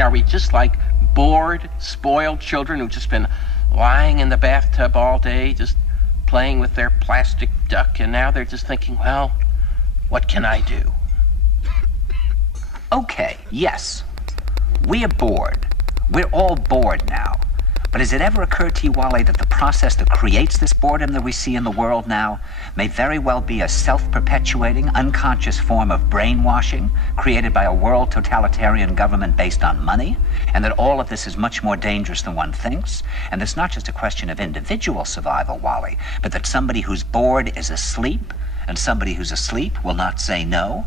mean, are we just like bored, spoiled children who've just been lying in the bathtub all day, just playing with their plastic duck, and now they're just thinking, well, what can I do? Okay, yes. We are bored. We're all bored now. But has it ever occurred to you, Wally, that the process that creates this boredom that we see in the world now may very well be a self-perpetuating, unconscious form of brainwashing created by a world totalitarian government based on money, and that all of this is much more dangerous than one thinks, and it's not just a question of individual survival, Wally, but that somebody who's bored is asleep, and somebody who's asleep will not say no?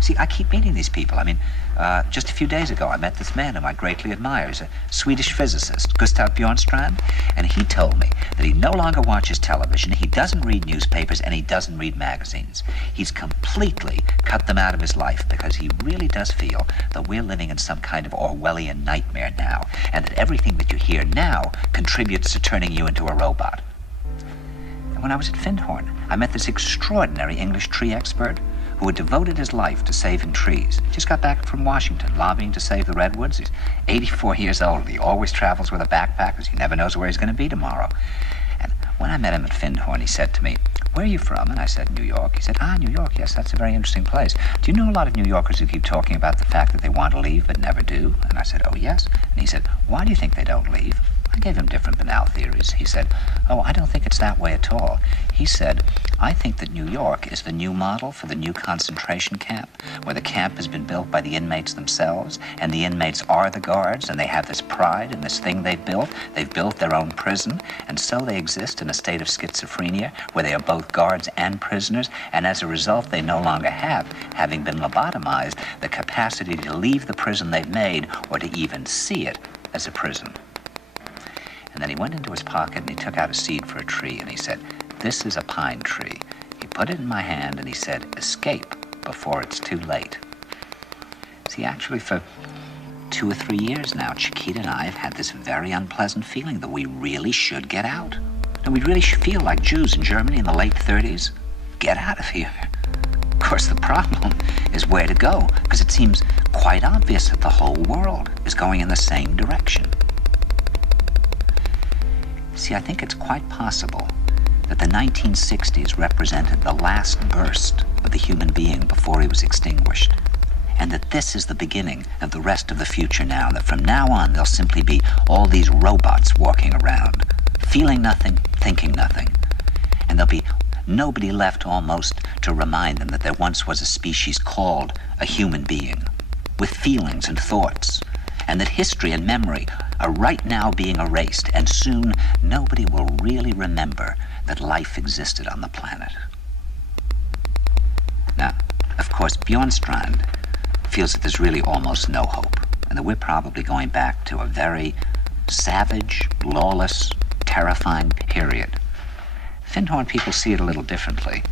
See, I keep meeting these people. I mean, just a few days ago, I met this man whom I greatly admire. He's a Swedish physicist, Gustav Bjornstrand, and he told me that he no longer watches television, he doesn't read newspapers, and he doesn't read magazines. He's completely cut them out of his life because he really does feel that we're living in some kind of Orwellian nightmare now, and that everything that you hear now contributes to turning you into a robot. And when I was at Findhorn, I met this extraordinary English tree expert who had devoted his life to saving trees. He just got back from Washington, lobbying to save the redwoods. He's 84 years old. He always travels with a backpack because he never knows where he's going to be tomorrow. And when I met him at Findhorn, he said to me, "Where are you from?" And I said, "New York." He said, "New York, yes, that's a very interesting place. Do you know a lot of New Yorkers who keep talking about the fact that they want to leave but never do?" And I said, "Oh, yes." And he said, "Why do you think they don't leave?" I gave him different banal theories. He said, "Oh, I don't think it's that way at all." He said, "I think that New York is the new model for the new concentration camp, where the camp has been built by the inmates themselves, and the inmates are the guards, and they have this pride in this thing they've built. They've built their own prison, and so they exist in a state of schizophrenia, where they are both guards and prisoners, and as a result, they no longer have, having been lobotomized, the capacity to leave the prison they've made, or to even see it as a prison." And then he went into his pocket and he took out a seed for a tree and he said, "This is a pine tree." He put it in my hand and he said, "Escape before it's too late." See, actually for 2 or 3 years now, Chiquita and I have had this very unpleasant feeling that we really should get out. And we really should feel like Jews in Germany in the late 30s. Get out of here. Of course, the problem is where to go, because it seems quite obvious that the whole world is going in the same direction. See, I think it's quite possible that the 1960s represented the last burst of the human being before he was extinguished, and that this is the beginning of the rest of the future now, and that from now on there'll simply be all these robots walking around, feeling nothing, thinking nothing, and there'll be nobody left almost to remind them that there once was a species called a human being, with feelings and thoughts, and that history and memory are right now being erased, and soon nobody will really remember that life existed on the planet. Now, of course, Bjornstrand feels that there's really almost no hope, and that we're probably going back to a very savage, lawless, terrifying period. Findhorn people see it a little differently.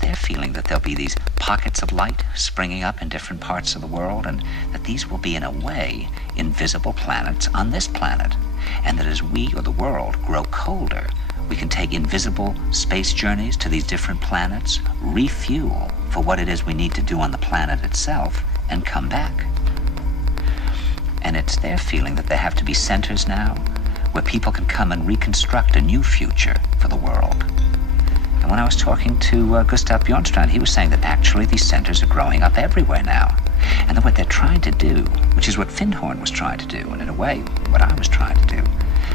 They're feeling that there'll be these pockets of light springing up in different parts of the world, and that these will be, in a way, invisible planets on this planet. And that as we, or the world, grow colder, we can take invisible space journeys to these different planets, refuel for what it is we need to do on the planet itself, and come back. And it's their feeling that there have to be centers now where people can come and reconstruct a new future for the world. And when I was talking to Gustav Bjornstrand, he was saying that actually these centers are growing up everywhere now. And that what they're trying to do, which is what Findhorn was trying to do, and in a way, what I was trying to do.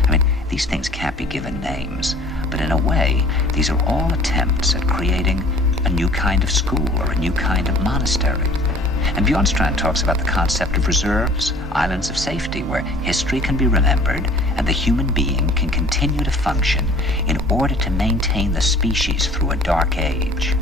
I mean, these things can't be given names, but in a way, these are all attempts at creating a new kind of school or a new kind of monastery. And Bjornstrand talks about the concept of reserves, islands of safety, where history can be remembered and the human being can continue to function in order to maintain the species through a dark age.